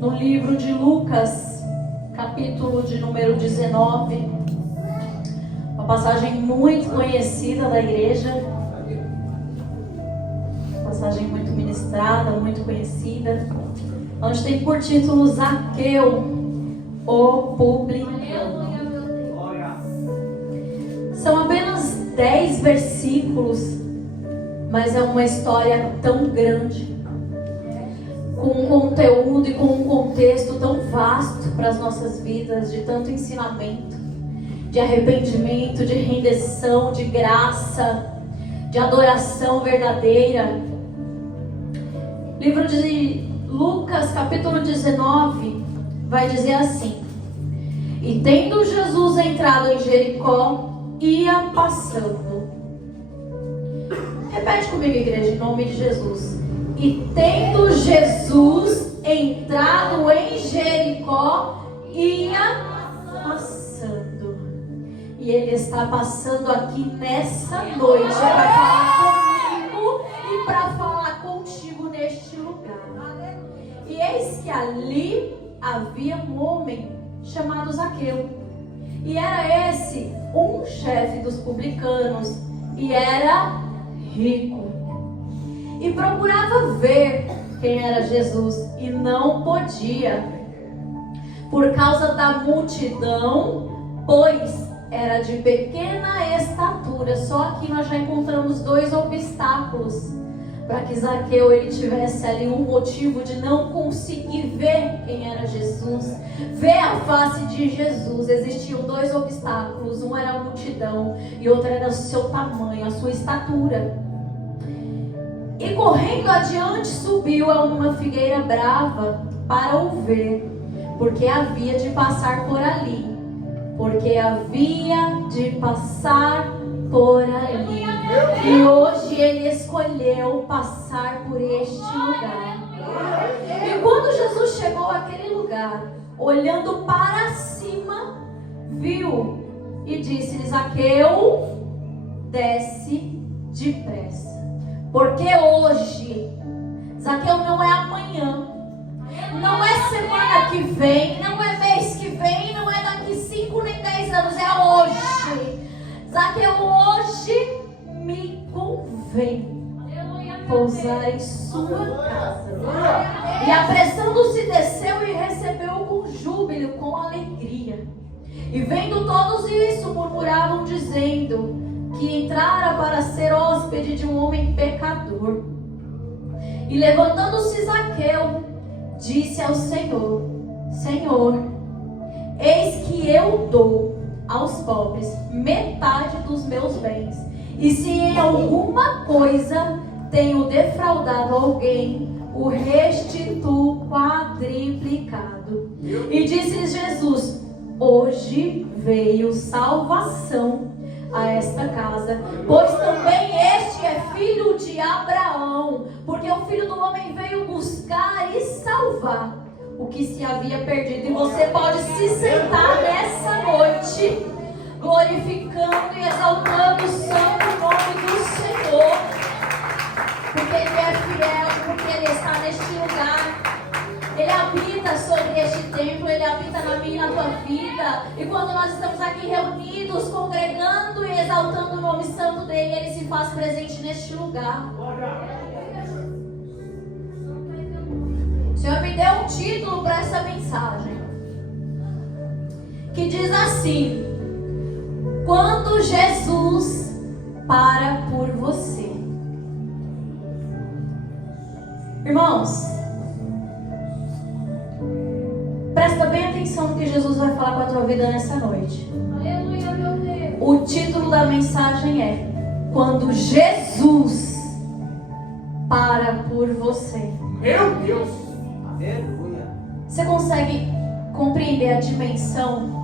no livro de Lucas, capítulo de número 19, uma passagem muito conhecida da igreja, passagem muito ministrada, muito conhecida, onde tem por título Zaqueu, o publicano. São apenas 10 versículos, mas é uma história tão grande, com um conteúdo e com um contexto tão vasto para as nossas vidas, de tanto ensinamento, de arrependimento, de rendição, de graça, de adoração verdadeira. Livro de Lucas, capítulo 19, vai dizer assim: E tendo Jesus entrado em Jericó, ia passando. Repete comigo, igreja, em nome de Jesus. E tendo Jesus entrado em Jericó, ia passando. E Ele está passando aqui nessa noite para falar comigo e para falar contigo neste lugar. E eis que ali havia um homem chamado Zaqueu. E era esse um chefe dos publicanos, e era rico. E procurava ver quem era Jesus, e não podia, por causa da multidão, pois era de pequena estatura. Só aqui nós já encontramos 2 obstáculos para que Zaqueu ele tivesse ali um motivo de não conseguir ver quem era Jesus, ver a face de Jesus. Existiam 2 obstáculos, um era a multidão e outro era o seu tamanho, a sua estatura. E correndo adiante subiu a uma figueira brava para o ver, porque havia de passar por ali. E hoje ele escolheu passar por este lugar. E quando Jesus chegou àquele lugar, olhando para cima, viu e disse-lhe: Zaqueu, desce depressa, porque hoje, Zaqueu, não é amanhã, não é semana que vem, não é mês que vem, não é daqui 5 nem 10 anos, é hoje. Zaqueu, hoje me convém pousar em sua casa. E apressando-se desceu e recebeu-o com júbilo, com alegria. E vendo todos isso, murmuravam dizendo que entrara para ser hóspede de um homem pecador. E levantando-se Zaqueu, disse ao Senhor: Senhor, eis que eu dou aos pobres metade dos meus bens, e se em alguma coisa tenho defraudado alguém, o restituo quadriplicado. E disse-lhes Jesus: hoje veio salvação a esta casa, pois também este é filho de Abraão, porque o Filho do Homem veio buscar e salvar o que se havia perdido. E você pode se sentar nessa noite, glorificando e exaltando o santo nome do Senhor, porque Ele é fiel, porque Ele está neste lugar. Ele habita sobre este templo, Ele habita na minha e na tua vida. E quando nós estamos aqui reunidos, congregando e exaltando o nome santo dEle, Ele se faz presente neste lugar. O Senhor me deu um título para essa mensagem, que diz assim: quando Jesus para por você. Irmãos, presta bem atenção no que Jesus vai falar com a tua vida nessa noite. Aleluia, meu Deus. O título da mensagem é: quando Jesus para por você. Meu Deus! Aleluia! Você consegue compreender a dimensão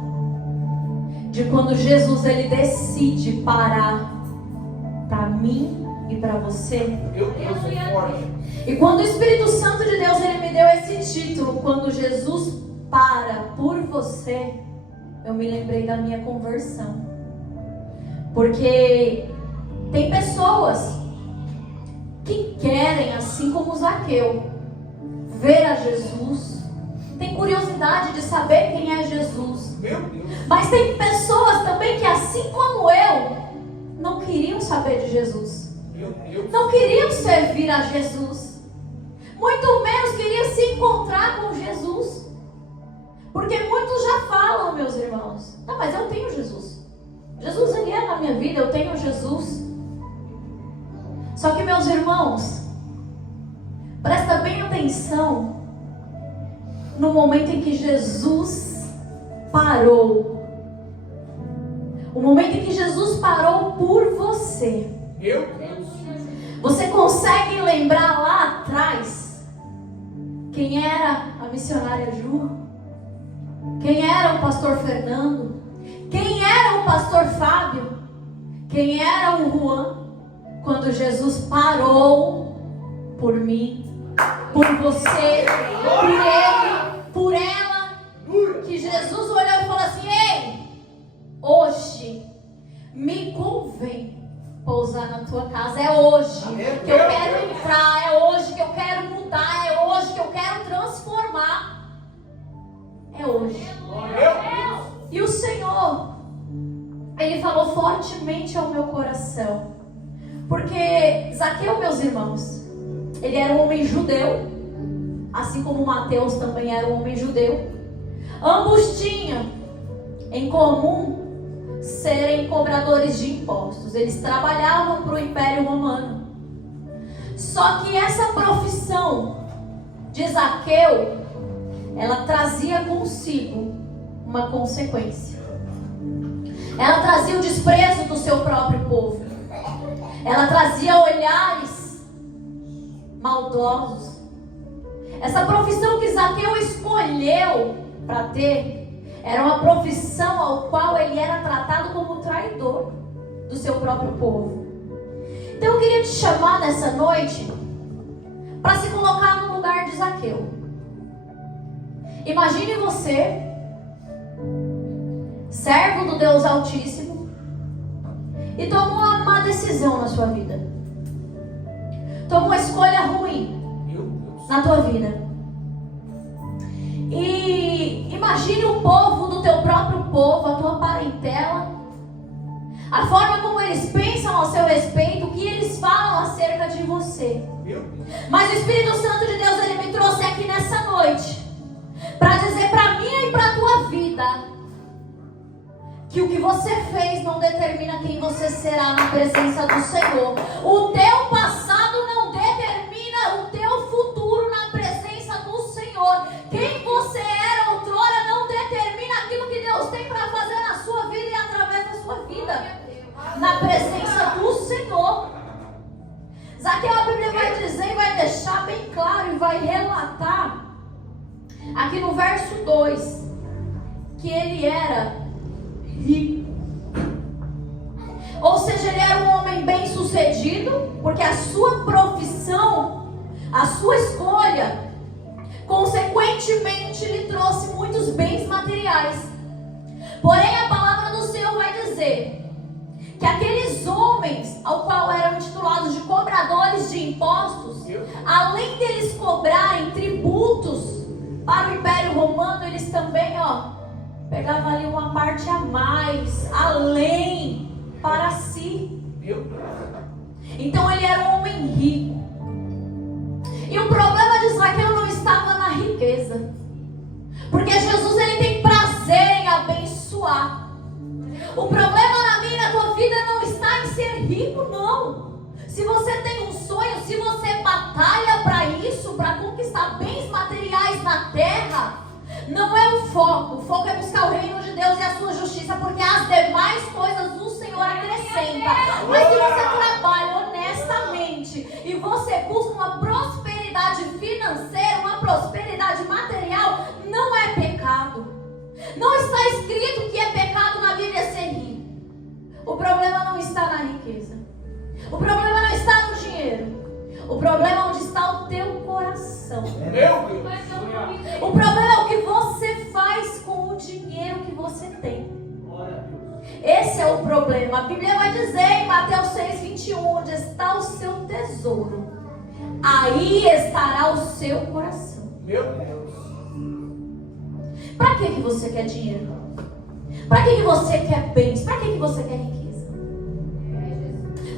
de quando Jesus ele decide parar para mim e para você? Meu Deus, é forte. E quando o Espírito Santo de Deus ele me deu esse título, quando Jesus para por você, eu me lembrei da minha conversão. Porque tem pessoas que querem, assim como Zaqueu, ver a Jesus, tem curiosidade de saber quem é Jesus. Meu Deus. Mas tem pessoas também que, assim como eu, não queriam saber de Jesus. Meu Deus. Não queriam servir a Jesus. Muito menos queriam se encontrar com Jesus. Porque muitos já falam, meus irmãos: não, mas eu tenho Jesus. Jesus, ele é na minha vida, eu tenho Jesus. Só que, meus irmãos, presta bem atenção no momento em que Jesus parou. O momento em que Jesus parou por você. Meu Deus. Você consegue lembrar lá atrás quem era a missionária Ju? Quem era o pastor Fernando? Quem era o pastor Fábio? Quem era o Juan? Quando Jesus parou por mim, por você, por ele, por ela, que Jesus olhou e falou assim: ei, hoje me convém pousar na tua casa. É hoje que eu quero entrar, é hoje que eu quero mudar, é hoje que eu quero transformar. É hoje. E o Senhor, ele falou fortemente ao meu coração. Porque Zaqueu, meus irmãos, ele era um homem judeu, assim como Mateus também era um homem judeu. Ambos tinham em comum serem cobradores de impostos. Eles trabalhavam para o Império Romano. Só que essa profissão de Zaqueu, ela trazia consigo uma consequência. Ela trazia o desprezo do seu próprio povo. Ela trazia olhares maldosos. Essa profissão que Zaqueu escolheu para ter era uma profissão ao qual ele era tratado como traidor do seu próprio povo. Então eu queria te chamar nessa noite para se colocar no lugar de Zaqueu. Imagine você, servo do Deus Altíssimo, e tomou uma decisão na sua vida. Tomou uma escolha ruim na tua vida. E imagine o povo do teu próprio povo, a tua parentela, a forma como eles pensam ao seu respeito, o que eles falam acerca de você. Mas o Espírito Santo de Deus, ele me trouxe aqui nessa noite para dizer para mim e para a tua vida que o que você fez não determina quem você será na presença do Senhor. O teu passado não determina o teu futuro na presença do Senhor. Quem você era outrora não determina aquilo que Deus tem para fazer na sua vida e através da sua vida, na presença do Senhor. Zaqueu, a Bíblia vai dizer e vai deixar bem claro e vai relatar aqui no verso 2 que ele era rico. Ou seja, ele era um homem bem sucedido, porque a sua profissão, a sua escolha, consequentemente lhe trouxe muitos bens materiais. Porém, a palavra do Senhor vai dizer que aqueles homens, ao qual eram intitulados de cobradores de impostos, além deles cobrarem tributos para o Império Romano, eles também, pegavam ali uma parte a mais, além, para si. Então ele era um homem rico. E o problema de Zaqueu não estava na riqueza, porque Jesus, ele tem prazer em abençoar. O problema na minha e na tua vida não está em ser rico, não. Se você tem um sonho, se você batalha para isso, para conquistar bens materiais na terra, não é o foco. O foco é buscar o reino de Deus e a sua justiça, porque as demais coisas o Senhor acrescenta. Mas se você trabalha honestamente e você busca uma prosperidade financeira, uma prosperidade material, não é pecado. Não está escrito que é pecado na Bíblia ser rico. O problema não está na riqueza. O problema não está no dinheiro. O problema é onde está o teu coração. O problema é o que você faz com o dinheiro que você tem. Esse é o problema. A Bíblia vai dizer em Mateus 6:21, onde está o seu tesouro, aí estará o seu coração. Meu Deus. Para que você quer dinheiro? Para que você quer bens? Para que você quer riqueza?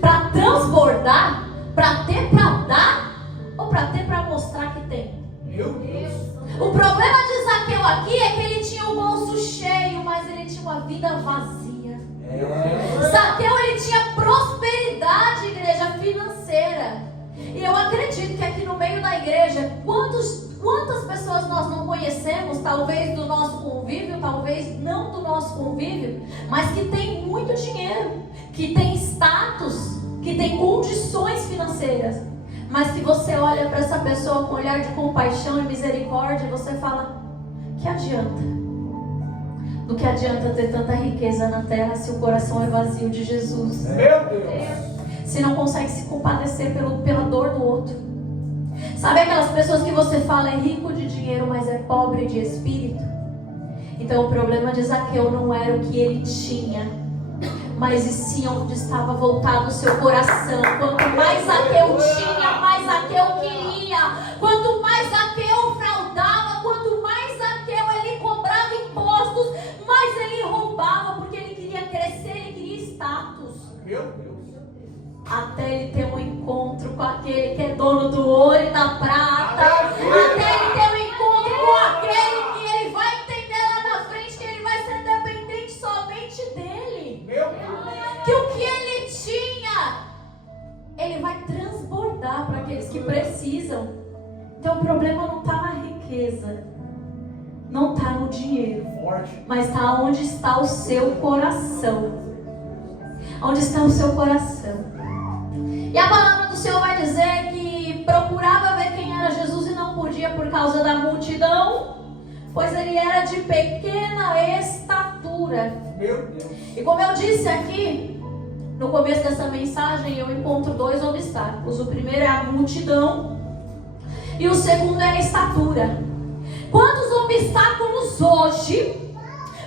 Para transbordar? Para ter para dar? Ou para ter para mostrar que tem? Meu Deus. O problema de Zaqueu aqui é que ele tinha o bolso cheio, mas ele tinha uma vida vazia. Zaqueu, ele tinha prosperidade, igreja, financeira. E eu acredito que aqui no meio da igreja, quantas pessoas nós não conhecemos, talvez do nosso convívio, talvez não do nosso convívio, mas que tem muito dinheiro, que tem status, que tem condições financeiras, mas que você olha para essa pessoa com um olhar de compaixão e misericórdia, você fala: que adianta? Do que adianta ter tanta riqueza na terra se o coração é vazio de Jesus? Meu Deus. Se não consegue se compadecer pela dor do outro. Sabe aquelas pessoas que você fala é rico de dinheiro, mas é pobre de espírito? Então o problema de Zaqueu não era o que ele tinha, mas e sim onde estava voltado o seu coração. Quanto mais Zaqueu tinha, mais Zaqueu queria. Quanto mais Zaqueu fraudava, quanto mais Zaqueu ele cobrava impostos, mais ele roubava, porque ele queria crescer, ele queria status. Meu Deus. Até ele ter um encontro com aquele que é dono do ouro e da prata. Até ele ter um encontro com aquele que ele vai entender lá na frente que ele vai ser dependente somente dele. Meu Deus. Que o que ele tinha, ele vai transbordar para aqueles que precisam. Então o problema não está na riqueza, não está no dinheiro, mas está onde está o seu coração. Onde está o seu coração? E a palavra do Senhor vai dizer que procurava ver quem era Jesus e não podia por causa da multidão, pois ele era de pequena estatura. Meu Deus. E como eu disse aqui, no começo dessa mensagem, eu encontro dois obstáculos. O primeiro é a multidão e o segundo é a estatura. Quantos obstáculos hoje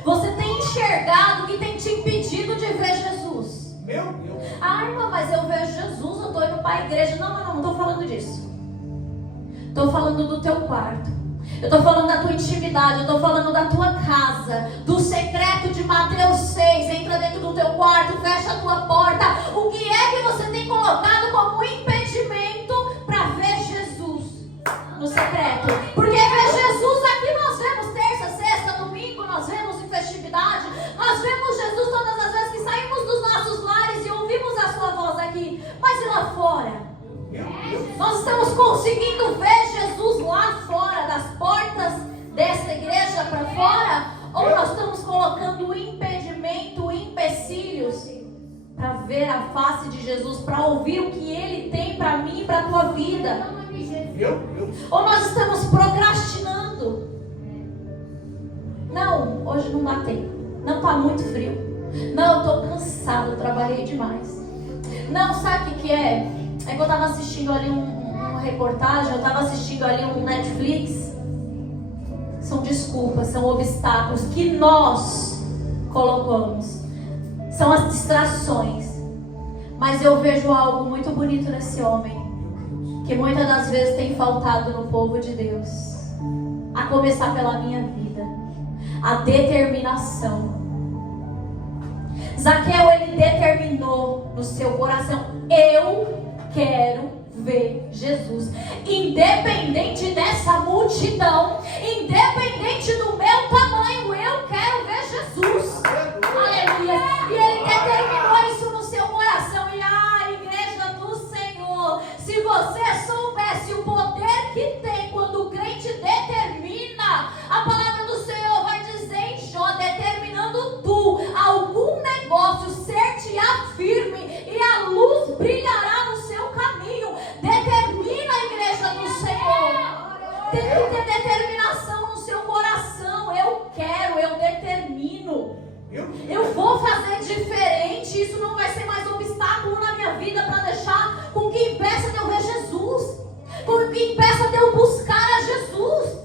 você tem enxergado que tem te impedido de ver Jesus? Meu Deus. Ah, irmã, mas eu vejo Jesus, eu estou indo para a igreja. Não estou falando disso. Estou falando do teu quarto. Eu estou falando da tua intimidade. Eu estou falando da tua casa. Do secreto de Mateus 6. Entra dentro do teu quarto, fecha a tua porta. O que é que você tem colocado como impedimento para ver Jesus no secreto? Porque ver Jesus aqui nós vemos terça, sexta, domingo. Nós vemos em festividade. Nós vemos Jesus todas as vezes que saímos dos nossos lares e ouvimos a sua voz aqui. Mas e lá fora? Nós estamos conseguindo ver Jesus lá fora, das portas dessa igreja para fora? Ou nós estamos colocando impedimento, empecilhos para ver a face de Jesus, para ouvir o que Ele tem para mim e para a tua vida? Ou nós estamos procrastinando? Não, hoje não dá tempo. Não, está muito frio. Não, eu estou cansado, eu trabalhei demais. Não, sabe o que é? É que eu estava assistindo ali uma reportagem, eu estava assistindo ali um Netflix. São desculpas, são obstáculos que nós colocamos. São as distrações. Mas eu vejo algo muito bonito nesse homem, que muitas das vezes tem faltado no povo de Deus. A começar pela minha vida. A determinação. Zaqueu, ele determinou no seu coração: eu quero ver Jesus. Independente dessa multidão, independente do meu tamanho, eu quero ver Jesus. Aleluia. E ele determinou isso no seu coração. E igreja do Senhor, se você soubesse o poder que tem quando o crente determina, a palavra do Senhor vai dizer em Jó: determinando tu algum negócio, ser-te-á firme e a luz brilhará no seu caminho. Determina, a igreja do Senhor. Tem que ter determinação no seu coração. Eu quero, eu determino. Eu vou fazer diferente. Isso não vai ser mais obstáculo na minha vida para deixar com que impeça de eu ver Jesus, com que impeça de eu buscar a Jesus.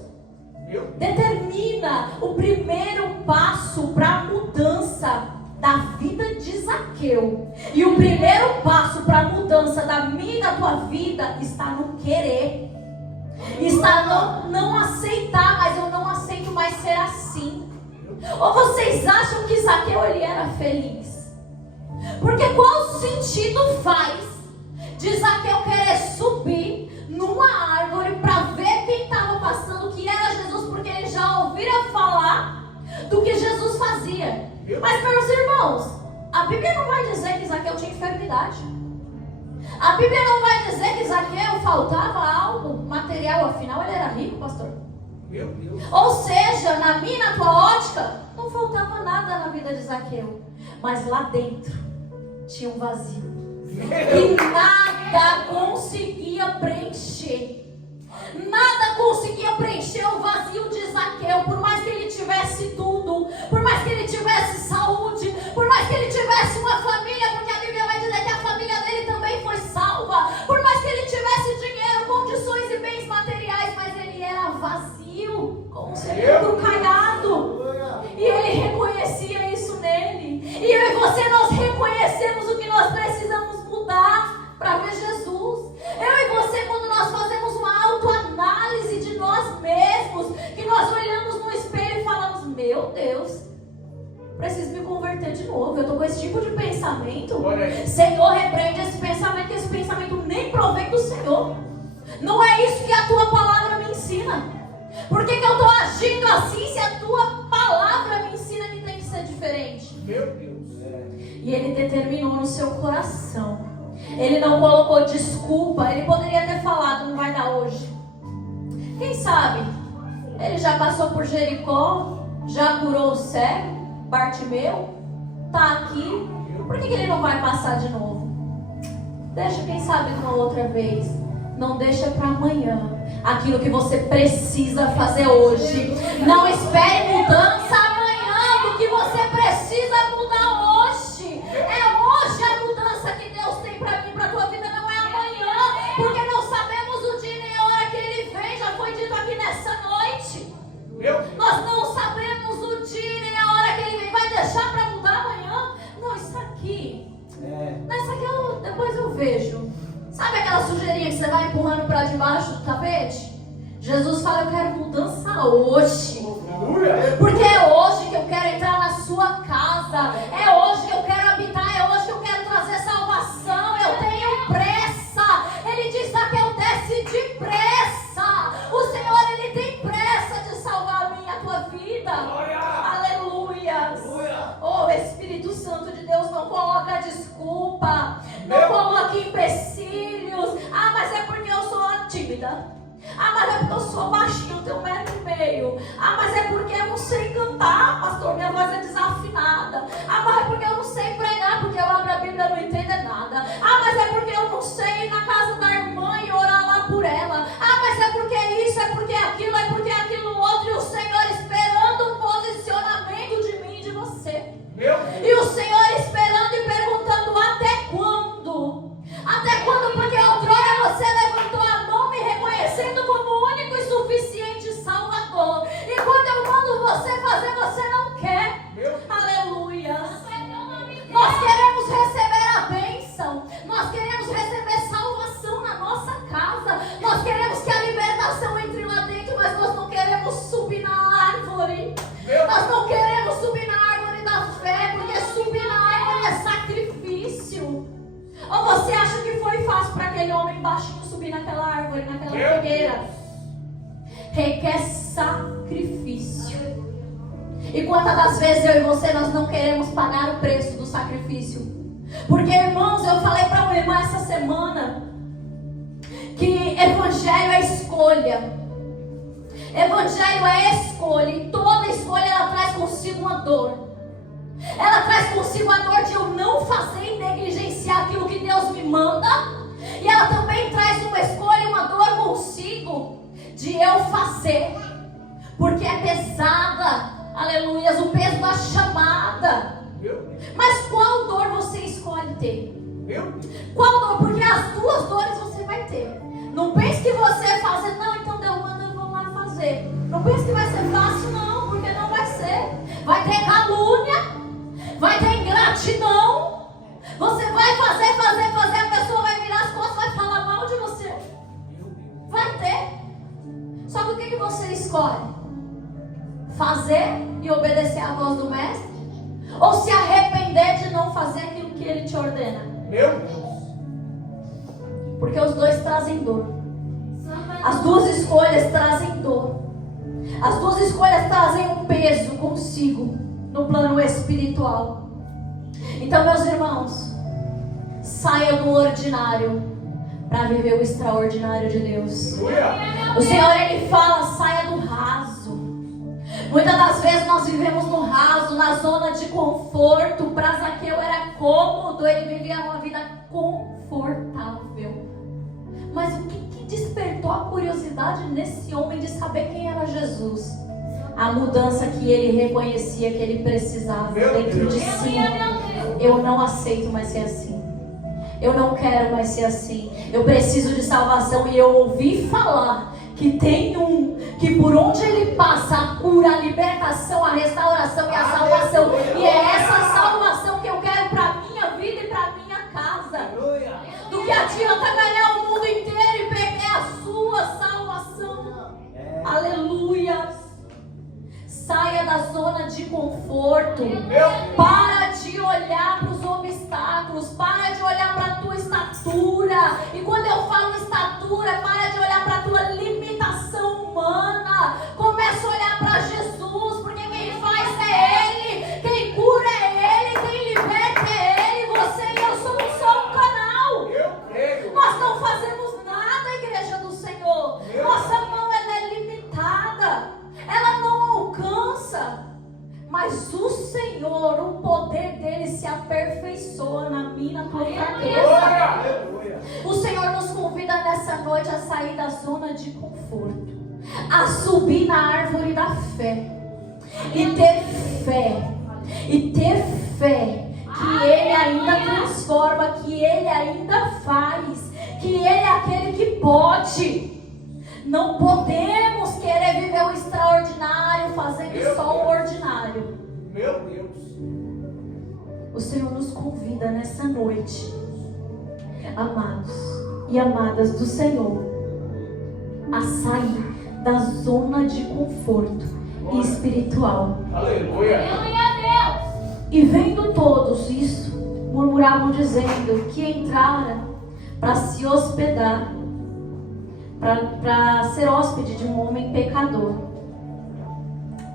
Determina. O primeiro passo para a mudança da vida de Zaqueu e o primeiro passo para a mudança da minha e da tua vida está no querer. Está no não aceitar, mas eu não aceito mais ser assim. Ou vocês acham que Zaqueu ele era feliz? Porque qual sentido faz de Zaqueu querer subir numa árvore para ver quem estava passando, que era Jesus, porque ele já ouvira falar do que Jesus fazia. Mas, meus irmãos, a Bíblia não vai dizer que Zaqueu tinha enfermidade. A Bíblia não vai dizer que Zaqueu faltava algo material, afinal ele era rico, pastor. Meu Deus. Ou seja, na minha, na tua ótica, não faltava nada na vida de Zaqueu. Mas lá dentro tinha um vazio que nada conseguia preencher. Nada conseguia preencher o vazio de Zaqueu. Por mais que ele tivesse tudo, por mais que ele tivesse saúde, por mais que ele tivesse uma família, porque a Bíblia vai dizer que a família dele também foi salva. Por mais que ele tivesse dinheiro, condições e bens materiais, mas ele era vazio, como um sepulcro caiado. E ele reconhecia isso nele. E eu e você, nós reconhecemos o que nós precisamos mudar para ver Jesus. Eu e você, quando nós fazemos uma autoanálise de nós mesmos, que nós olhamos no espelho e falamos: meu Deus, preciso me converter de novo. Eu estou com esse tipo de pensamento. Senhor, repreende esse pensamento, que esse pensamento nem provém do Senhor. Não é isso que a tua palavra me ensina. Por que eu estou agindo assim se a tua palavra me ensina que tem que ser diferente? Meu Deus. E ele determinou no seu coração. Ele não colocou desculpa. Ele poderia ter falado: não vai dar hoje. Quem sabe? Ele já passou por Jericó, já curou o cego, Bartimeu, está aqui. Por que ele não vai passar de novo? Deixa, quem sabe, uma outra vez. Não deixa para amanhã aquilo que você precisa fazer hoje. Não espere mudança amanhã do que você precisa mudar hoje. É hoje a mudança que Deus tem para mim, para a tua vida, não é amanhã. Porque não sabemos o dia nem a hora que Ele vem. Já foi dito aqui nessa noite. Nós não sabemos o dia nem a hora que Ele vem. Vai deixar para mudar amanhã? Não, isso aqui. Nessa aqui depois eu vejo. Sabe aquela sujeirinha que você vai empurrando para debaixo do tapete? Jesus fala: eu quero mudança hoje. Porque é hoje que eu quero entrar na sua casa. É hoje que eu quero habitar. É hoje que eu quero trazer salvação. Eu tenho pressa. Ele diz: Zaqueu, desce depressa. O Senhor, Ele tem pressa de salvar a minha, a tua vida. Aleluia. Oh, Espírito Santo de Deus, não coloca desculpa. Não coloque empecilhos. Ah, mas é porque eu sou tímida. Ah, mas é porque eu sou baixinho, tenho 1,5 m. Ah, mas é porque eu não sei cantar, pastor, minha voz é desafinada. Ah, mas é porque eu não sei pregar, porque eu abro a Bíblia e não entendo nada. Ah, mas é porque eu não sei ir na casa da irmã e orar lá por ela. Ah, mas é porque isso, é porque aquilo outro. E o Senhor esperando o posicionamento de mim e de você. E o Senhor esperando e perguntando: até quando? Até quando? Porque outrora você levantou a mão me reconhecendo como único e suficiente Salvador. E quando eu mando você fazer, você não quer. Aleluia. Nós queremos receber a bênção. Nós queremos receber salvação na nossa casa. Nós queremos que a libertação entre lá dentro, mas nós não queremos subir na árvore. Nós não queremos subir na árvore da fé, porque subir na árvore é sacrifício. Ou você acha que foi fácil para aquele homem baixinho subir naquela árvore, naquela figueira? Requer sacrifício. E quantas das vezes eu e você, nós não queremos pagar o preço do sacrifício? Porque, irmãos, eu falei para uma irmã essa semana que evangelho é escolha. Evangelho é escolha. E toda escolha, ela traz consigo uma dor. Ela traz consigo a dor de eu não fazer e negligenciar aquilo que Deus me manda. E ela também traz uma escolha, uma dor consigo de eu fazer, porque é pesada, aleluia, o peso da chamada. Mas qual dor você escolhe ter? Qual dor? Porque as duas dores você vai ter. Não pense que você fazer, não, então Deus manda, eu vou lá fazer. Não pense que vai ser fácil, não, porque não vai ser. Vai ter calúnia, vai ter ingratidão. Você vai fazer, a pessoa vai virar as costas, vai falar mal de você. Vai ter. Só que o que você escolhe? fazer e obedecer à voz do mestre? Ou se arrepender de não fazer aquilo que ele te ordena? Meu Deus. Porque os dois trazem dor. As duas escolhas trazem dor. As duas escolhas trazem um peso consigo no plano espiritual. Então, meus irmãos, saia do ordinário para viver o extraordinário de Deus. O Senhor, Ele fala, saia do raso. Muitas das vezes nós vivemos no raso, na zona de conforto. Para Zaqueu era cômodo, ele vivia uma vida confortável. Mas o que despertou a curiosidade nesse homem de saber quem era Jesus? A mudança que ele reconhecia que ele precisava dentro de si. Eu não aceito mais ser assim. Eu não quero mais ser assim. Eu preciso de salvação. E eu ouvi falar que tem um que por onde ele passa, a cura, a libertação, a restauração e a salvação. E é essa salvação que eu quero para a minha vida e para a minha casa. Do que adianta ganhar o mundo inteiro e perder a sua salvação. Aleluia. Saia da zona de conforto. Para de olhar para os obstáculos. Para de olhar para a tua estatura. E quando eu falo estatura, para de olhar para a tua limitação humana. Começa a olhar para Jesus. Porque quem faz é Ele. Quem cura é Ele. Quem liberta é Ele. Você e eu somos só um canal. Nós não fazemos nada, igreja do Senhor. Nossa mão ela é limitada. Ela não alcança. Mas o Senhor, o poder dele se aperfeiçoa na minha, na tua fraqueza. O Senhor nos convida nessa noite a sair da zona de conforto, a subir na árvore da fé e ter fé que Ele ainda transforma, que Ele ainda faz, que Ele é aquele que pode. Não podemos querer viver o extraordinário fazendo só o ordinário. Meu Deus. O Senhor nos convida nessa noite, amados e amadas do Senhor, a sair da zona de conforto espiritual. Aleluia. E vendo todos isso, murmuravam dizendo que entrara para se hospedar, para ser hóspede de um homem pecador.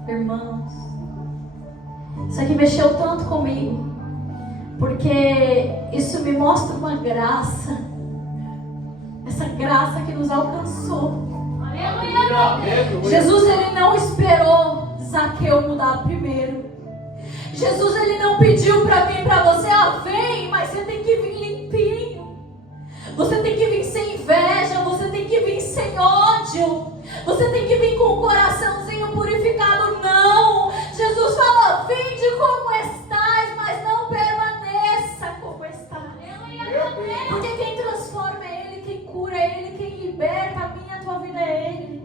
Irmãos, isso aqui mexeu tanto comigo, porque isso me mostra uma graça, essa graça que nos alcançou. Jesus, Ele não esperou Zaqueu mudar primeiro. Jesus, Ele não pediu para mim e para você, vem, mas você tem que vir limpinho. Você tem que vir sem inveja, você tem que vir sem ódio. Você tem que vir com o coraçãozinho purificado. Não, Jesus falou, vinde como estás, mas não permaneça como está. Porque quem transforma é Ele, quem cura é Ele, quem liberta a minha, a tua vida é Ele.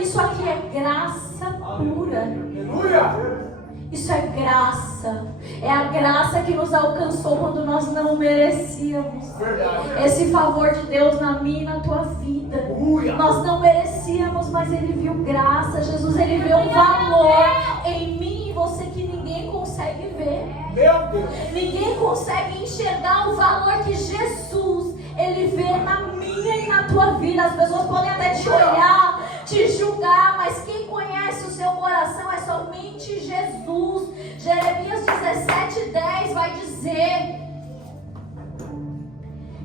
Isso aqui é graça pura. Isso é graça. É a graça que nos alcançou quando nós não merecíamos. Esse favor de Deus na minha e na tua vida. Nós não merecíamos, mas Ele viu graça. Jesus, Ele vê um valor em mim e você que ninguém consegue ver. Meu Deus. Ninguém consegue enxergar o valor que Jesus, Ele vê na minha e na tua vida. As pessoas podem até te olhar, te julgar, mas quem conhece o seu coração é somente Jesus. Jeremias 17:10 vai dizer: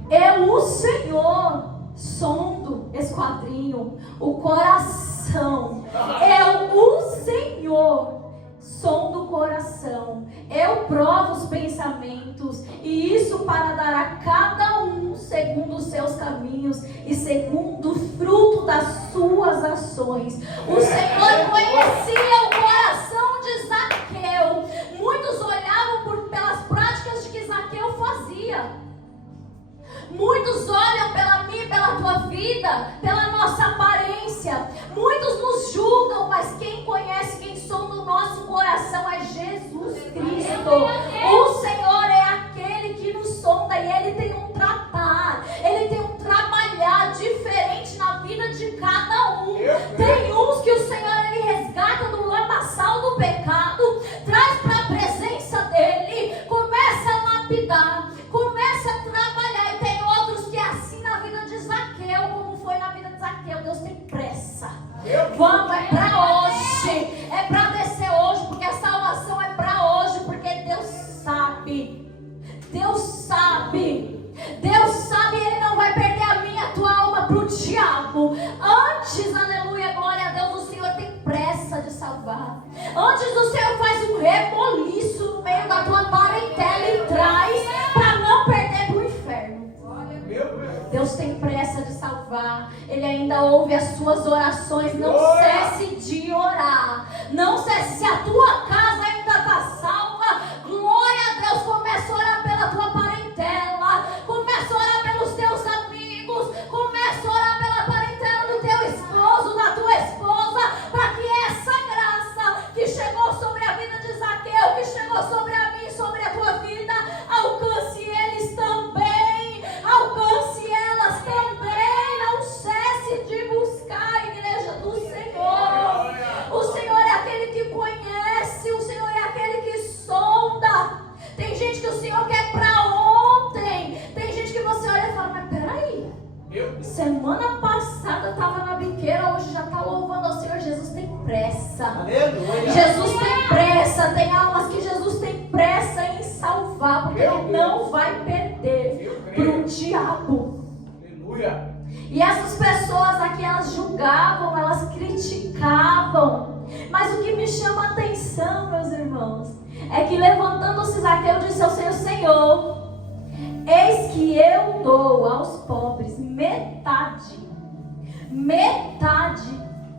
eu, o Senhor, sondo, esquadrinho, o coração. Eu, o Senhor, sondo o coração. Eu provo os pensamentos, e isso para dar a cada um segundo os seus caminhos e segundo o fruto das suas ações. O Senhor conhecia o coração de Zaqueu. Muitos olhavam pelas práticas de que Zaqueu fazia. Muitos olham pela minha e pela tua vida, pela nossa aparência. Muitos nos julgam, mas quem conhece quem somos no nosso coração é Jesus Cristo. O Senhor é aquele que nos sonda e Ele tem um tratar, Ele tem um trabalhar diferente na vida de cada um. Tem uns que o Senhor Ele resgata do lamaçal ouve as suas orações. Não cesse de orar. Não cesse. Se a tua casa ainda está salva, glória a Deus. Começa a orar pela tua parentela. Começa a orar pelos teus amigos. Começa a orar pela parentela do teu esposo, da tua esposa, para que essa graça que chegou sobre a vida de Zaqueu, que chegou sobre a mim, sobre a tua vida, alcance eles também. Alcance elas também. Não cesse de buscar a igreja do Senhor. O Senhor é aquele que conhece. O Senhor é aquele que sonda. Tem gente que o Senhor quer para ontem. Tem gente que você olha e fala, mas peraí, semana passada estava na biqueira, hoje já está louvando ao Senhor. Jesus tem pressa. Aleluia. Jesus tem pressa. Tem almas que Jesus tem pressa em salvar, porque Ele não vai perder para o diabo. Aleluia. E essas pessoas aqui, elas julgavam, elas criticavam. Mas o que me chama a atenção, meus irmãos, é que levantando-se Zaqueu disse ao Senhor, Senhor, eis que eu dou aos pobres metade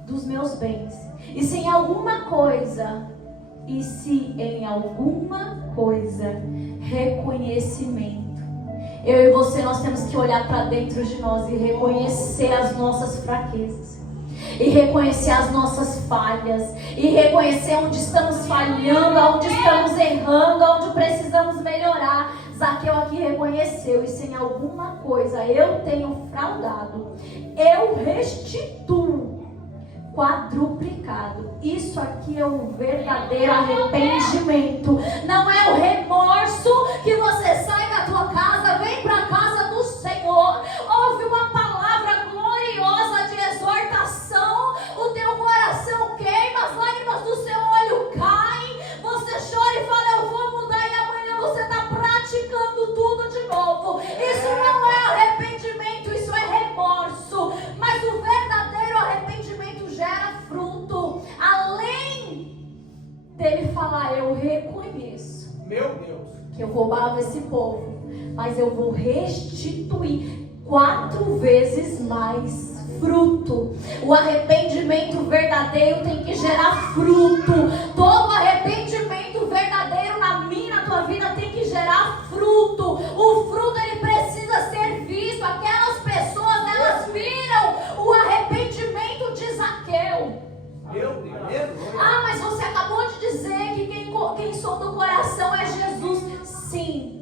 dos meus bens. E se em alguma coisa, reconhecimento. Eu e você, nós temos que olhar para dentro de nós e reconhecer as nossas fraquezas. E reconhecer as nossas falhas. E reconhecer onde estamos falhando, onde estamos errando, onde precisamos melhorar. Zaqueu aqui reconheceu. E se em alguma coisa eu tenho fraudado, eu restituo quadruplicado. Isso aqui é um verdadeiro arrependimento. Não é o remorso que você sai da tua casa, vem para a casa do Senhor, ouve uma palavra gloriosa de exortação, o teu coração queima, as lágrimas do seu olho caem, você chora e fala, eu vou mudar, e amanhã você está praticando tudo de novo. Isso não é arrependimento, isso é remorso. Mas o verdadeiro arrependimento gera fruto. Além dele falar, eu reconheço, Meu Deus, que eu roubava esse povo, mas eu vou restituir 4 vezes mais fruto. O arrependimento verdadeiro tem que gerar fruto. Todo arrependimento verdadeiro na minha, na tua vida, tem que gerar fruto. O fruto, ele precisa ser visto. Aquelas pessoas, elas viram o arrependimento de Zaqueu. meu Deus. Ah, mas você acabou de dizer que quem sonda o coração é Jesus. Sim.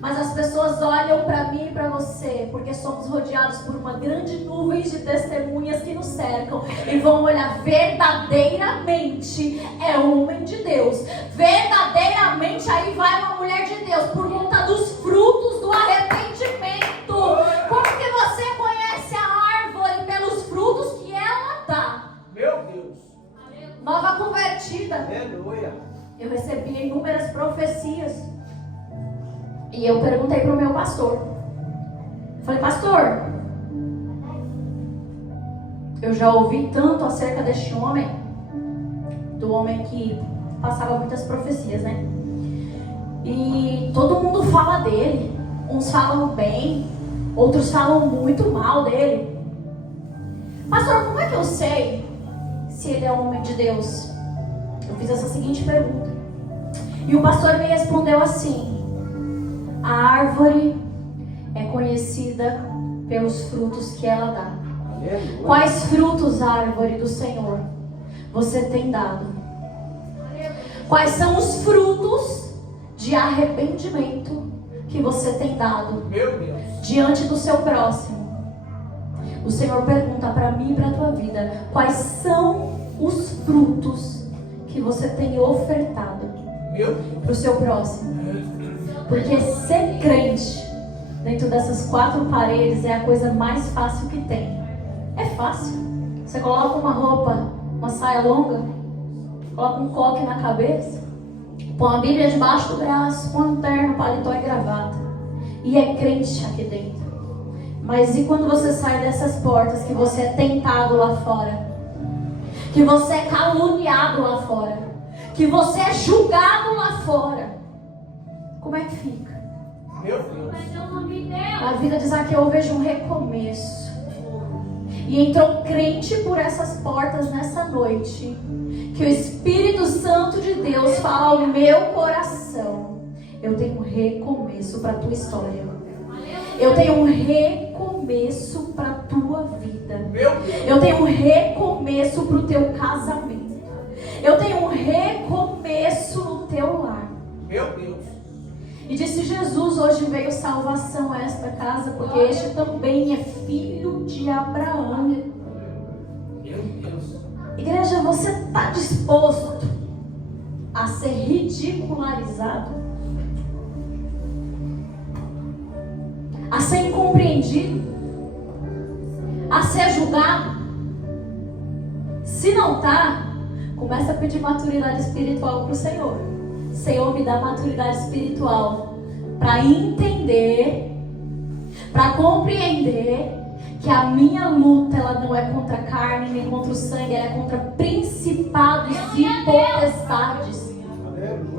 Mas as pessoas olham para mim e para você, porque somos rodeados por uma grande nuvem de testemunhas que nos cercam, e vão olhar verdadeiramente é homem de Deus. Verdadeiramente aí vai uma mulher de Deus, por conta dos frutos do arrependimento. Como que você conhece a árvore pelos frutos que ela dá? Meu Deus. Nova convertida. Aleluia. Eu recebi inúmeras profecias. E eu perguntei para o meu pastor. Falei, pastor, eu já ouvi tanto acerca deste homem, do homem que passava muitas profecias, né? E todo mundo fala dele. Uns falam bem, outros falam muito mal dele. Pastor, como é que eu sei se ele é um homem de Deus? Eu fiz essa seguinte pergunta. E o pastor me respondeu assim: a árvore é conhecida pelos frutos que ela dá. Aleluia. Quais frutos, árvore do Senhor, você tem dado? Quais são os frutos de arrependimento que você tem dado Meu Deus. diante do seu próximo? O Senhor pergunta para mim e para a tua vida: quais são os frutos que você tem ofertado Meu Deus. para o seu próximo? Porque ser crente dentro dessas 4 paredes é a coisa mais fácil que tem. É fácil. Você coloca uma roupa, uma saia longa, coloca um coque na cabeça, põe a Bíblia debaixo do braço, põe um terno, paletó e gravata, e é crente aqui dentro. Mas e quando você sai dessas portas, que você é tentado lá fora, que você é caluniado lá fora, que você é julgado lá fora, como é que fica? Meu Deus. Na vida de Zaqueu eu vejo um recomeço. E entrou um crente por essas portas nessa noite, que o Espírito Santo de Deus fala ao meu coração: eu tenho um recomeço para a tua história. Eu tenho um recomeço para a tua vida. Eu tenho um recomeço para o teu casamento. Eu tenho um recomeço no teu lar. Meu Deus. E disse Jesus: hoje veio salvação a esta casa, porque este também é filho de Abraão. Meu Deus. Igreja, você está disposto a ser ridicularizado? A ser incompreendido? A ser julgado? Se não está, começa a pedir maturidade espiritual para o Senhor. Senhor, me dá maturidade espiritual para entender, para compreender que a minha luta, ela não é contra a carne nem contra o sangue, ela é contra principados e potestades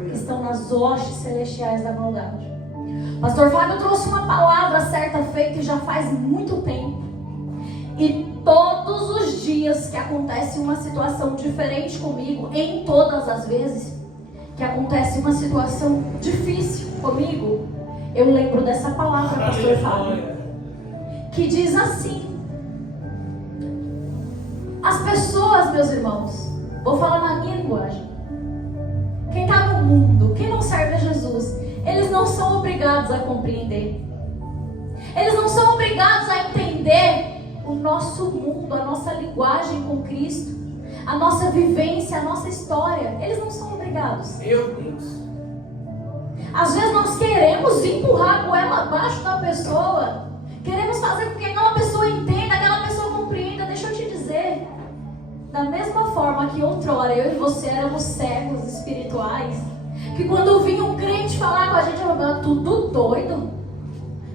que estão nas hostes celestiais da maldade. Pastor Flávio trouxe uma palavra certa feita e já faz muito tempo. E todos os dias que acontece uma situação diferente comigo, em todas as vezes que acontece uma situação difícil comigo, eu lembro dessa palavra, Pastor Flávio, que diz assim: as pessoas, meus irmãos, vou falar na minha linguagem, quem está no mundo, quem não serve a Jesus, eles não são obrigados a compreender, eles não são obrigados a entender o nosso mundo, a nossa linguagem com Cristo, a nossa vivência, a nossa história. Eles não são obrigados. Meu Deus. Às vezes nós queremos empurrar a goela abaixo da pessoa, queremos fazer com que aquela pessoa entenda, aquela pessoa compreenda. Deixa eu te dizer, da mesma forma que outrora eu e você éramos cegos espirituais, que quando vinha um crente falar com a gente, eu falava: tudo doido.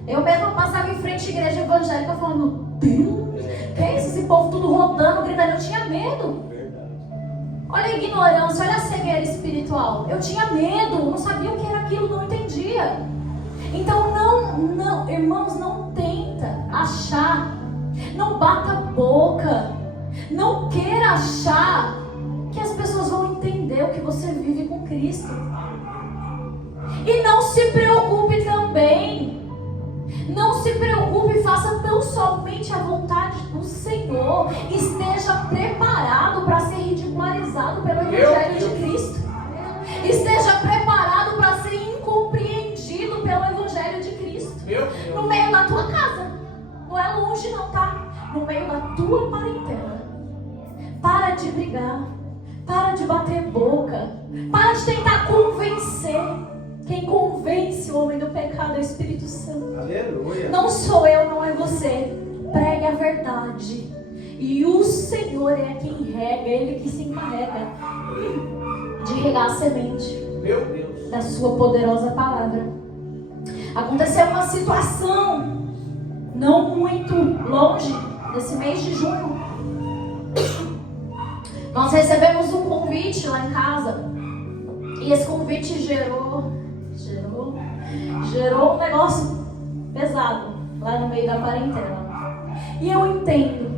Eu mesma passava em frente à igreja evangélica falando: Deus, que é isso? Esse povo tudo rodando, gritando. Eu tinha medo. Olha a ignorância, olha a cegueira espiritual. Eu tinha medo, não sabia o que era aquilo, não entendia. Então não, irmãos, não tenta achar, não bata a boca, não queira achar que as pessoas vão entender o que você vive com Cristo. E não se preocupe também, não se preocupe, faça tão somente a vontade do Senhor. Esteja preparado para ser ridicularizado pelo Evangelho de Cristo. Esteja preparado para ser incompreendido pelo Evangelho de Cristo. No meio da tua casa, não é longe não, tá? No meio da tua parentela. Para de brigar, para de bater boca, para de tentar convencer. Quem convence o homem do pecado é o Espírito Santo. Aleluia. Não sou eu, não é você. Pregue a verdade. E o Senhor é quem rega, Ele que se encarrega de regar a semente, Meu Deus, da sua poderosa palavra. Aconteceu uma situação não muito longe, nesse mês de junho. Nós recebemos um convite lá em casa. E esse convite gerou um negócio pesado lá no meio da parentela. E eu entendo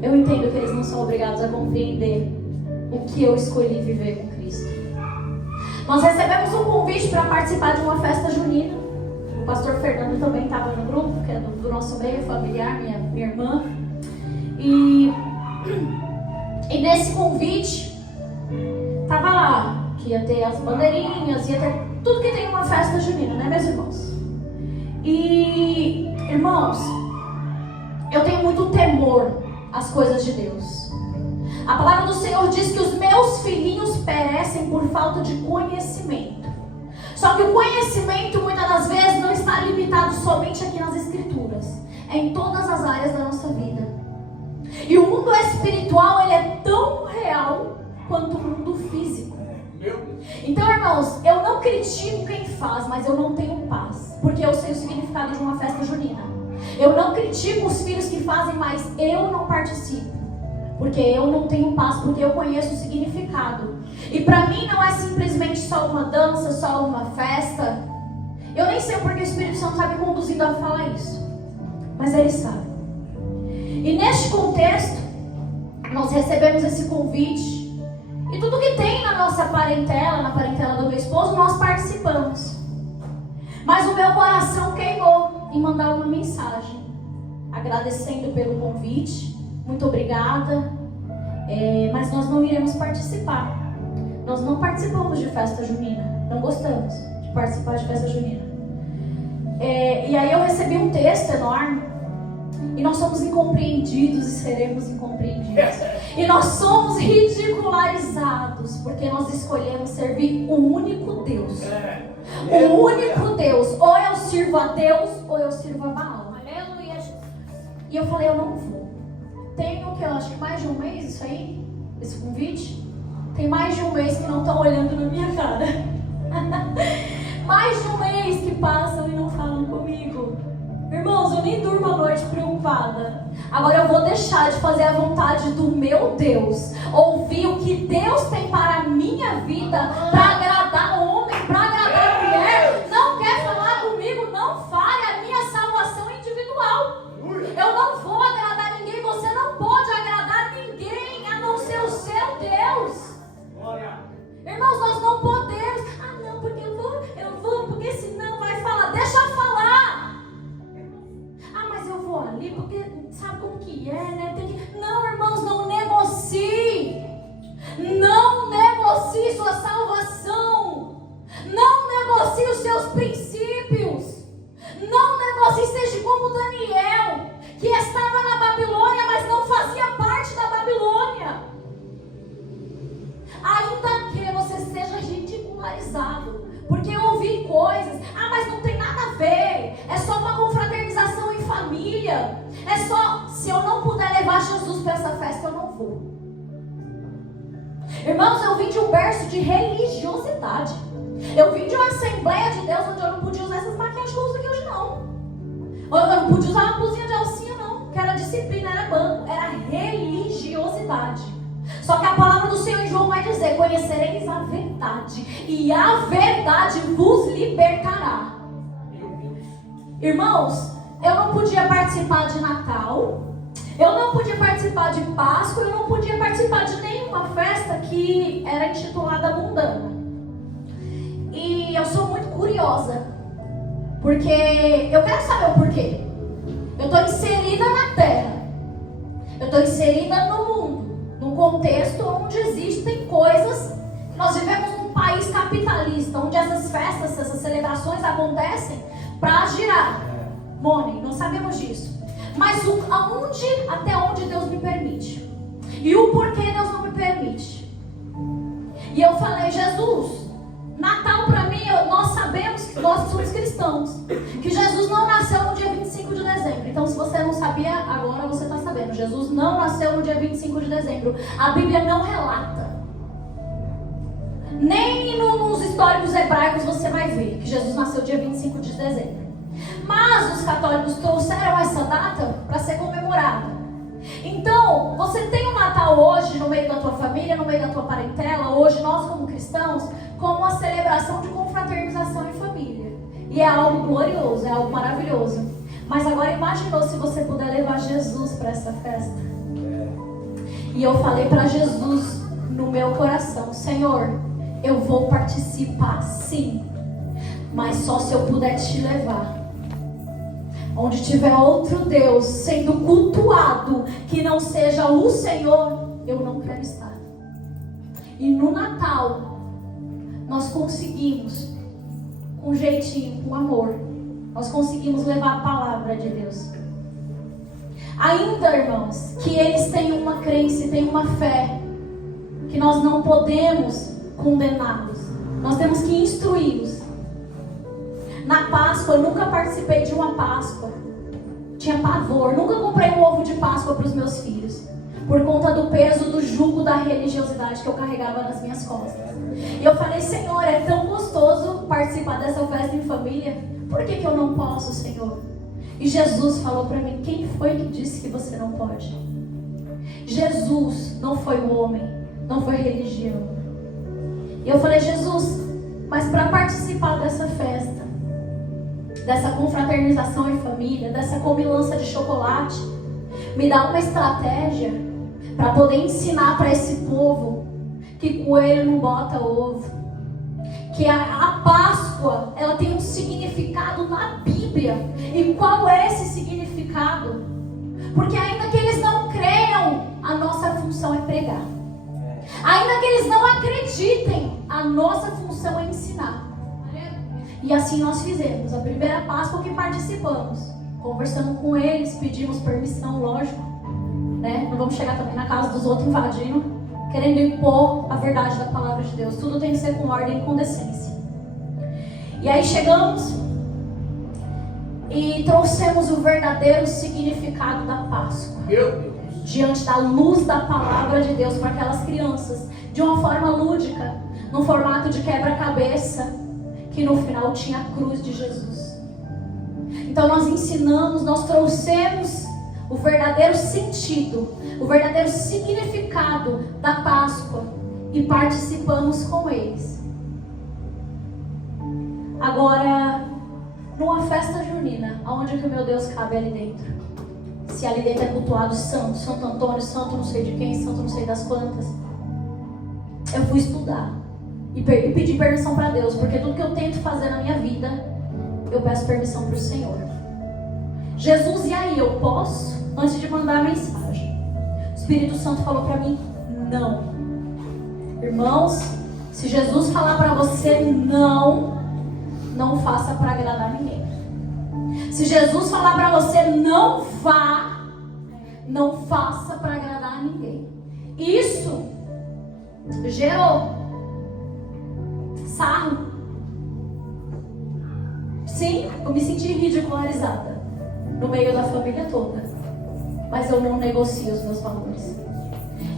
que eles não são obrigados a compreender o que eu escolhi viver com Cristo. Nós recebemos um convite para participar de uma festa junina. O pastor Fernando também estava no grupo, que é do nosso meio familiar, minha irmã. E nesse convite estava lá que ia ter as bandeirinhas, ia ter tudo que tem uma festa junina, né, meus irmãos? E, irmãos, eu tenho muito temor às coisas de Deus. A palavra do Senhor diz que os meus filhinhos perecem por falta de conhecimento. Só que o conhecimento, muitas das vezes, não está limitado somente aqui nas Escrituras. É em todas as áreas da nossa vida. E o mundo espiritual, ele é tão real quanto o mundo físico. Então, irmãos, eu não critico quem faz, mas eu não tenho paz, porque eu sei o significado de uma festa junina. Eu não critico os filhos que fazem, mas eu não participo, porque eu não tenho paz, porque eu conheço o significado. E para mim não é simplesmente só uma dança, só uma festa. Eu nem sei porque o Espírito Santo está me conduzindo a falar isso, mas Ele sabe. E neste contexto, nós recebemos esse convite. E tudo que tem na nossa parentela, na parentela do meu esposo, nós participamos. Mas o meu coração queimou em mandar uma mensagem, agradecendo pelo convite. Muito obrigada. Mas nós não iremos participar. Nós não participamos de festa junina. Não gostamos de participar de festa junina. E aí eu recebi um texto enorme. E nós somos incompreendidos e seremos incompreendidos. E nós somos ridicularizados porque nós escolhemos servir um único Deus. O único Deus. Ou eu sirvo a Deus ou eu sirvo a Baal. Aleluia. E eu falei, eu não vou. Tem o que eu acho que mais de um mês isso aí? Esse convite? Tem mais de um mês que não estão olhando na minha cara. Mais de um mês que passam e não falam comigo. Irmãos, eu nem durmo à noite preocupada. Agora eu vou deixar de fazer a vontade do meu Deus. Ouvir o que Deus tem para a minha vida, para agradar o homem, para agradar a mulher. Não quer falar comigo? Não fale. A minha salvação é individual. Eu não vou agradar ninguém. Você não pode agradar ninguém a não ser o seu Deus. Irmãos, nós não podemos. Ah, não, porque eu vou, porque senão vai falar. Deixa eu falar. Ah, mas eu vou ali, porque sabe como que é, né? Não, irmãos, não negocie. Não negocie sua salvação. Não negocie os seus princípios. Não negocie, seja como Daniel, que estava na Babilônia, mas não fazia parte da Babilônia. Ainda que você seja ridicularizado, porque eu ouvi coisas, mas não tem nada a ver, é só uma confraternização em família, é só, se eu não puder levar Jesus para essa festa, eu não vou. Irmãos, eu vim de um berço de religiosidade, eu vim de uma Assembleia de Deus, onde eu não podia usar essas maquiagens que eu uso aqui hoje não, eu não podia usar uma blusinha de alcinha não, que era disciplina, era banco, era religiosidade. Só que a palavra do Senhor em João vai dizer, conhecereis a verdade, e a verdade vos libertará. Irmãos, eu não podia participar de Natal, eu não podia participar de Páscoa, eu não podia participar de nenhuma festa que era intitulada mundana. E eu sou muito curiosa, porque eu quero saber o porquê. Eu estou inserida na terra, eu estou inserida no mundo, num contexto onde existem coisas. Nós vivemos num país capitalista, onde essas festas, essas celebrações acontecem para girar money, não sabemos disso. Mas até onde Deus me permite. E o porquê Deus não me permite. E eu falei, Jesus, Natal para mim, nós sabemos que nós somos cristãos, que Jesus não nasceu no dia 25 de dezembro. Então se você não sabia, agora você está sabendo. Jesus não nasceu no dia 25 de dezembro. A Bíblia não relata. Nem nos históricos hebraicos você vai ver que Jesus nasceu dia 25 de dezembro. Mas os católicos trouxeram essa data para ser comemorada. Então, você tem o Natal hoje no meio da tua família, no meio da tua parentela, hoje nós como cristãos, como uma celebração de confraternização em família. E é algo glorioso, é algo maravilhoso. Mas agora imaginou se você puder levar Jesus para essa festa. E eu falei para Jesus no meu coração, Senhor, eu vou participar sim, mas só se eu puder te levar. Onde tiver outro Deus sendo cultuado que não seja o Senhor, eu não quero estar. E no Natal, nós conseguimos, com jeitinho, com amor, nós conseguimos levar a palavra de Deus. Ainda, irmãos, que eles têm uma crença, têm uma fé, que nós não podemos condená-los. Nós temos que instruí-los. Na Páscoa, eu nunca participei de uma Páscoa. Tinha pavor. Nunca comprei um ovo de Páscoa para os meus filhos. Por conta do peso, do jugo da religiosidade que eu carregava nas minhas costas. E eu falei, Senhor, é tão gostoso participar dessa festa em família. Por que eu não posso, Senhor? E Jesus falou para mim, quem foi que disse que você não pode? Jesus não foi o homem, não foi religião. E eu falei, Jesus, mas para participar dessa festa, dessa confraternização em família, dessa comilança de chocolate, Me dá uma estratégia para poder ensinar para esse povo que coelho não bota ovo. Que a Páscoa, ela tem um significado na Bíblia. E qual é esse significado? Porque ainda que eles não creiam, a nossa função é pregar. Ainda que eles não acreditem, a nossa função é ensinar. E assim nós fizemos. A primeira Páscoa que participamos, conversando com eles, pedimos permissão, lógico, né? Não vamos chegar também na casa dos outros invadindo, querendo impor a verdade da palavra de Deus. Tudo tem que ser com ordem e com decência. E aí chegamos e trouxemos o verdadeiro significado da Páscoa. Meu Deus. Diante da luz da palavra de Deus para aquelas crianças, de uma forma lúdica, num formato de quebra-cabeça, que no final tinha a cruz de Jesus. Então nós ensinamos, nós trouxemos o verdadeiro sentido, o verdadeiro significado da Páscoa e participamos com eles. Agora, numa festa junina, aonde que o meu Deus cabe ali dentro? Se ali dentro é cultuado santo, Santo Antônio, santo não sei de quem, santo não sei das quantas. Eu fui estudar e pedi permissão para Deus, porque tudo que eu tento fazer na minha vida, eu peço permissão para o Senhor. Jesus, e aí, eu posso? Antes de mandar a mensagem, o Espírito Santo falou para mim, não. Irmãos, se Jesus falar para você não faça para agradar ninguém. Se Jesus falar para você não vá, não faça para agradar ninguém. Isso gerou sarro. Sim, eu me senti ridicularizada no meio da família toda. Mas eu não negocio os meus valores.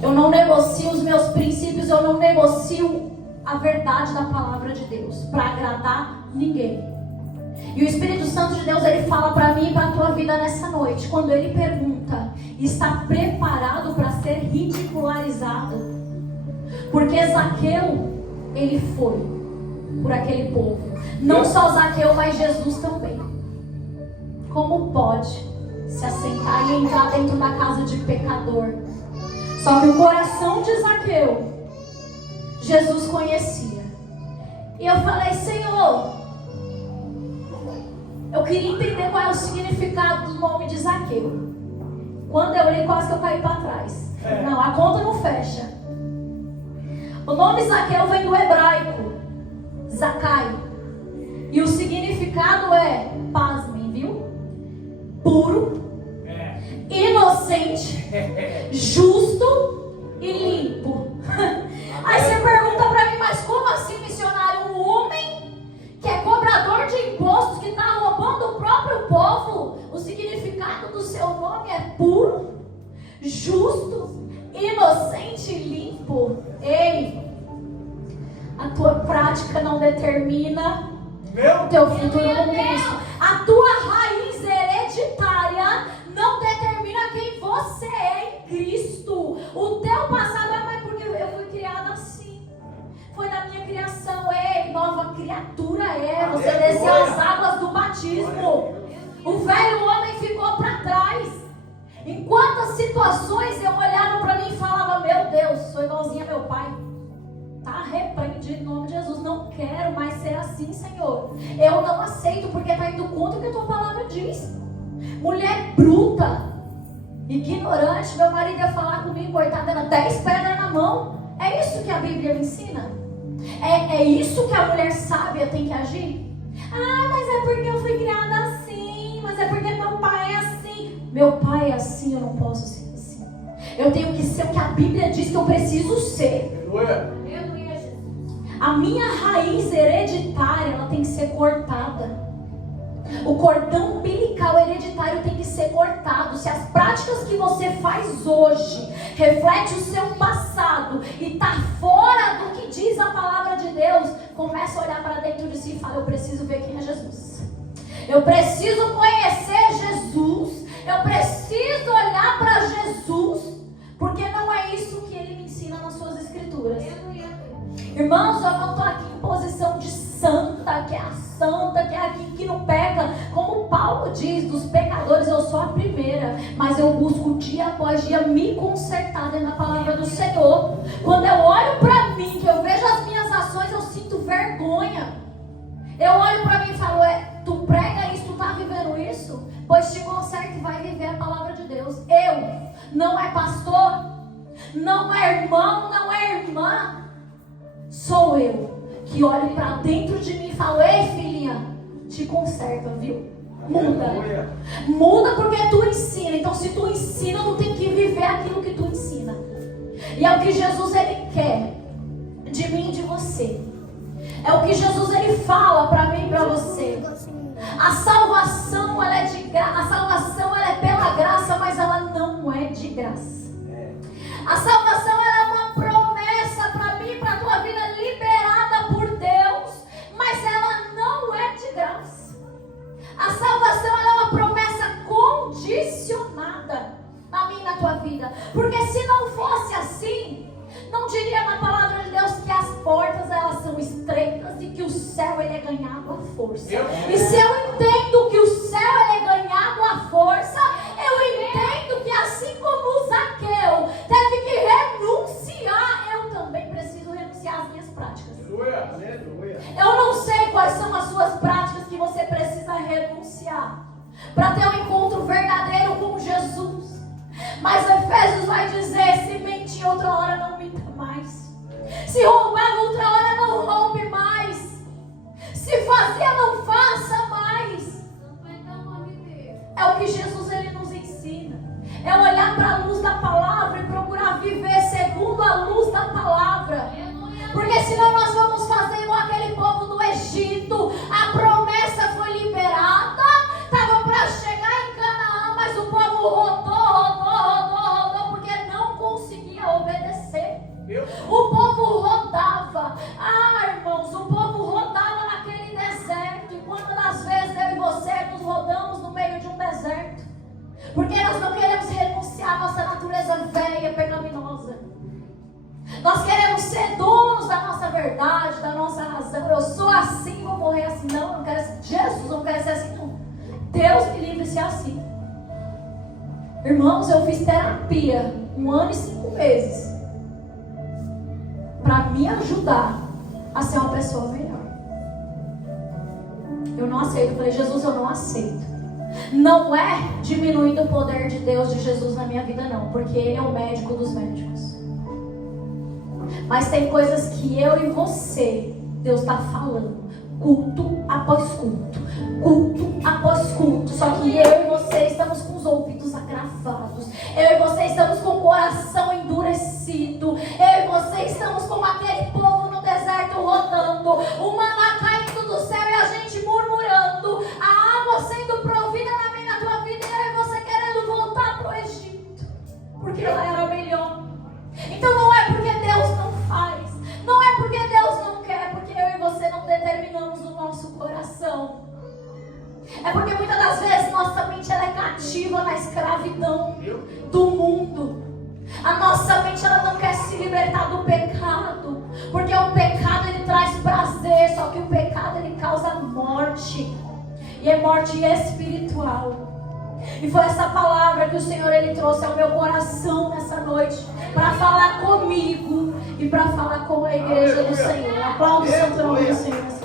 Eu não negocio os meus princípios. Eu não negocio a verdade da palavra de Deus para agradar ninguém. E o Espírito Santo de Deus, ele fala para mim e para a tua vida nessa noite. Quando ele pergunta, está preparado para ser ridicularizado? Porque Zaqueu, ele foi por aquele povo. Não só Zaqueu, mas Jesus também. Como pode se assentar e entrar dentro da casa de pecador? Só que o coração de Zaqueu, Jesus conhecia. E eu falei, Senhor, eu queria entender qual é o significado do nome de Zaqueu. Quando eu olhei, quase que eu caí para trás. Não, a conta não fecha. O nome Zaqueu vem do hebraico, Zacai. E o significado é, pasmem, viu? Puro, inocente, justo e limpo. Aí você pergunta para mim, mas como assim, missionário? Um homem que é cobrador de impostos, que está roubando o próprio povo, o significado do seu nome é puro, justo, inocente e limpo. Ei, a tua prática não determina o teu futuro com Cristo. A tua raiz hereditária não determina quem você é em Cristo. O teu passado é porque eu fui criada assim. Foi da minha criação. Ei, nova criatura é. Você desceu as águas do batismo. O velho homem ficou para trás. Em quantas situações eu olhava para mim e falava, meu Deus, sou igualzinha a meu pai. Tá repreendido em nome de Jesus. Não quero mais ser assim, Senhor. Eu não aceito porque está indo contra o que a tua palavra diz. Mulher bruta, ignorante. Meu marido ia falar comigo, coitada, era 10 pedras na mão. É isso que a Bíblia me ensina? É isso que a mulher sábia tem que agir? Ah, mas é porque eu fui criada assim. Mas é porque meu pai é assim. Meu pai é assim, eu não posso ser assim. Eu tenho que ser o que a Bíblia diz que eu preciso ser. A minha raiz hereditária, ela tem que ser cortada. O cordão umbilical hereditário tem que ser cortado. Se as práticas que você faz hoje reflete o seu passado e está fora do que diz a palavra de Deus, começa a olhar para dentro de si e fala, eu preciso ver quem é Jesus. Eu preciso conhecer Jesus. Eu preciso olhar para Jesus. Porque não é isso que ele me ensina nas suas escrituras. Irmãos, eu não estou aqui em posição de santa, que é a santa, que é aqui que não peca. Como Paulo diz, dos pecadores eu sou a primeira, mas eu busco dia após dia me consertar dentro da palavra do Senhor. Quando eu olho para mim, que eu vejo as minhas ações, eu sinto vergonha. Eu olho para mim e falo, tu prega isso, tu tá vivendo isso? Pois te conserta e vai viver a palavra de Deus. Não é pastor, não é irmão, não é irmã. Sou eu que olho para dentro de mim e falo, ei filhinha, te conserta, viu? Muda porque tu ensina. Então se tu ensina, tu tem que viver aquilo que tu ensina. E é o que Jesus ele quer de mim e de você. É o que Jesus ele fala para mim e para você. A salvação ela é de graça. A salvação ela é pela graça, mas ela não é de graça. A salvação ela é uma promessa para mim e para a tua vida, liberada por Deus, mas ela não é de graça. A salvação ela é uma promessa condicionada na minha e na tua vida. Porque se não fosse assim, não diria na palavra de Deus que as portas elas são estreitas e que o céu ele é ganhado à força. E se eu entendo que o céu ele é ganhado à força, eu entendo que assim como Zaqueu teve que renunciar, eu também preciso renunciar às minhas práticas. Eu não sei quais são as suas práticas que você precisa renunciar para ter um encontro verdadeiro com Jesus. Mas Efésios vai dizer, se mentir outra hora, não minta mais. Se roubar outra hora, não roube mais. Se fazia, não faça mais. É o que Jesus ele nos ensina. É olhar para a luz da palavra e procurar viver segundo a luz da palavra. Porque senão nós vamos fazer igual aquele povo do Egito. A promessa foi liberada, estava para chegar em Canaã, mas o povo rodou, porque não conseguia obedecer. O povo rodava. Irmãos, o povo rodava naquele deserto. E quantas das vezes eu e você nos rodamos no meio de um deserto? Porque nós não queremos renunciar à nossa natureza velha, pecaminosa. Nós queremos ser donos da nossa verdade, da nossa razão. Eu sou assim, vou morrer assim. Não, eu não quero ser Jesus, eu não quero ser assim não. Deus me livre de ser assim. Irmãos, eu fiz terapia 1 ano e 5 meses para me ajudar a ser uma pessoa melhor. Eu não aceito. Eu falei, Jesus, eu não aceito. Não é diminuindo o poder de Deus, de Jesus na minha vida não, porque Ele é o médico dos médicos. Mas tem coisas que eu e você, Deus está falando, culto após culto, culto após culto. Só que eu e você estamos com os ouvidos agravados, eu e você estamos com o coração endurecido, eu e você estamos como aquele povo no deserto rodando, o maná caindo do céu e a gente murmurando, a água sendo provida na minha e na tua vida, e eu e você querendo voltar para o Egito, porque lá era melhor. Então não é porque Deus não faz, não é porque Deus não quer, porque eu e você não determinamos o nosso coração. É porque muitas das vezes nossa mente ela é cativa na escravidão do mundo. A nossa mente ela não quer se libertar do pecado, porque o pecado ele traz prazer, só que o pecado ele causa morte, e é morte espiritual. E foi essa palavra que o Senhor ele trouxe ao meu coração nessa noite, para falar comigo e para falar com a igreja do Senhor. Aplauda o seu nome, Senhor.